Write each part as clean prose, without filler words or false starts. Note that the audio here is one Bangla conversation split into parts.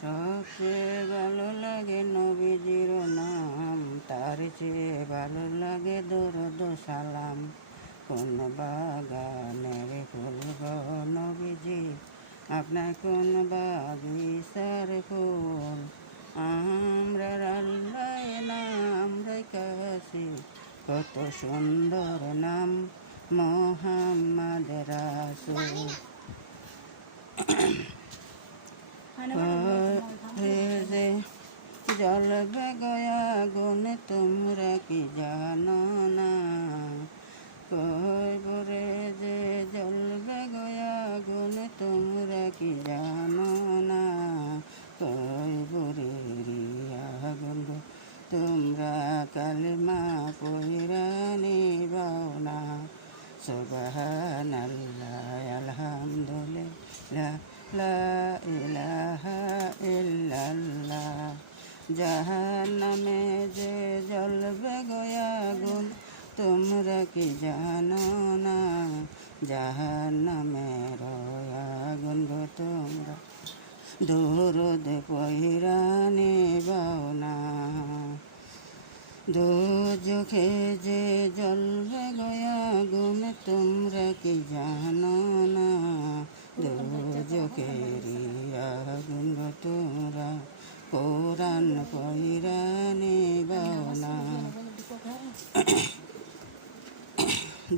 সবচেয়ে ভালো লাগে নবীজির নাম, তার চেয়ে ভালো লাগে দরুদ সালাম। কোন বাগানের ফুল গো নবীজি, আপনার কোন বাগিচার ফুল? আমরা আল্লাহ নাম রেখেছি, কত সুন্দর নাম মোহাম্মদ রাসূল। যে জ্বলবে গয়া গুণ তোমরা কি জানো না? কবরে যে জ্বলবে গয়া গুণ তোমরা কি জানো না? কবরের আগুন তোমরা কালিমা পইরা নিবাও না। সুবহানাল্লাহ আলহামদুলিল্লাহ লা ইলাহা ইল্লাল্লাহ। জাহান্নামে যে জ্বলবে গয়া গুণ তোমরা কি জানো না? জাহান্নামের আগুন গো তোমরা দরুদ পইরা নিবাও না। দোজখে যে জ্বলবে গয়া গুণ তোমরা কি জানো না? দোজখের আগুন গো তোমরা কোরআন পইরা নিবাও না।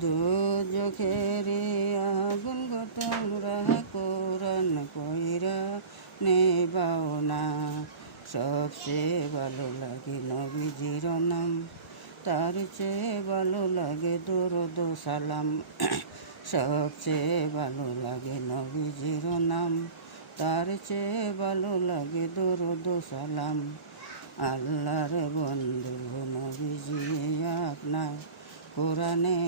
দোজখের আগুন গো তোমরা কোরআন পইরা নিবাও না। সবচেয়ে ভালো লাগে নবীজির নাম, তার চেয়ে ভালো লাগে দরুদ সালাম। সবচেয়ে ভালো লাগে নবীজির নাম, তার চেয়ে ভালো লাগে দরুদ সালাম। আল্লাহর বন্ধু নবীজি আপনার, কোরআনে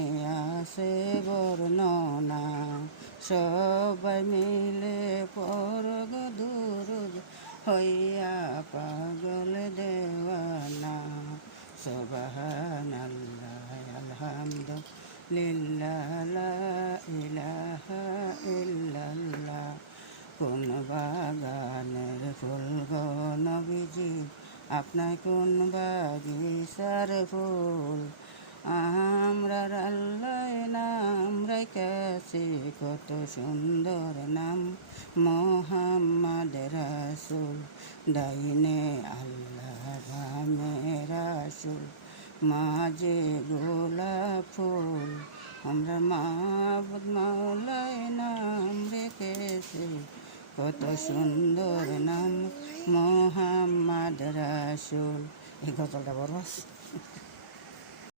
আছে বর্ণনা। সবাই মিলে পড়ব দুরূদ, হইয়া পাগল দেওয়ানা। সুবহানাল্লাহ আলহামদুলিল্লাহ লা ইলাহা ইল্লাল্লাহ। কোন বাগানের ফুল গো নবীজি, আপনার কোন বাগিচার ফুল? আমরা আল্লাহ নাম রেখেছি, কত সুন্দর নাম মোহাম্মদ রাসূল। ডাইনে আল্লাহ বামে রাসূল, মাঝে গোলাপ ফুল। আমরা মাবুদ মাওলায় নাম রেখেছি, কত সুন্দর নাম মোহাম্মদ রাসূল। এই গজলটা বড় আছে।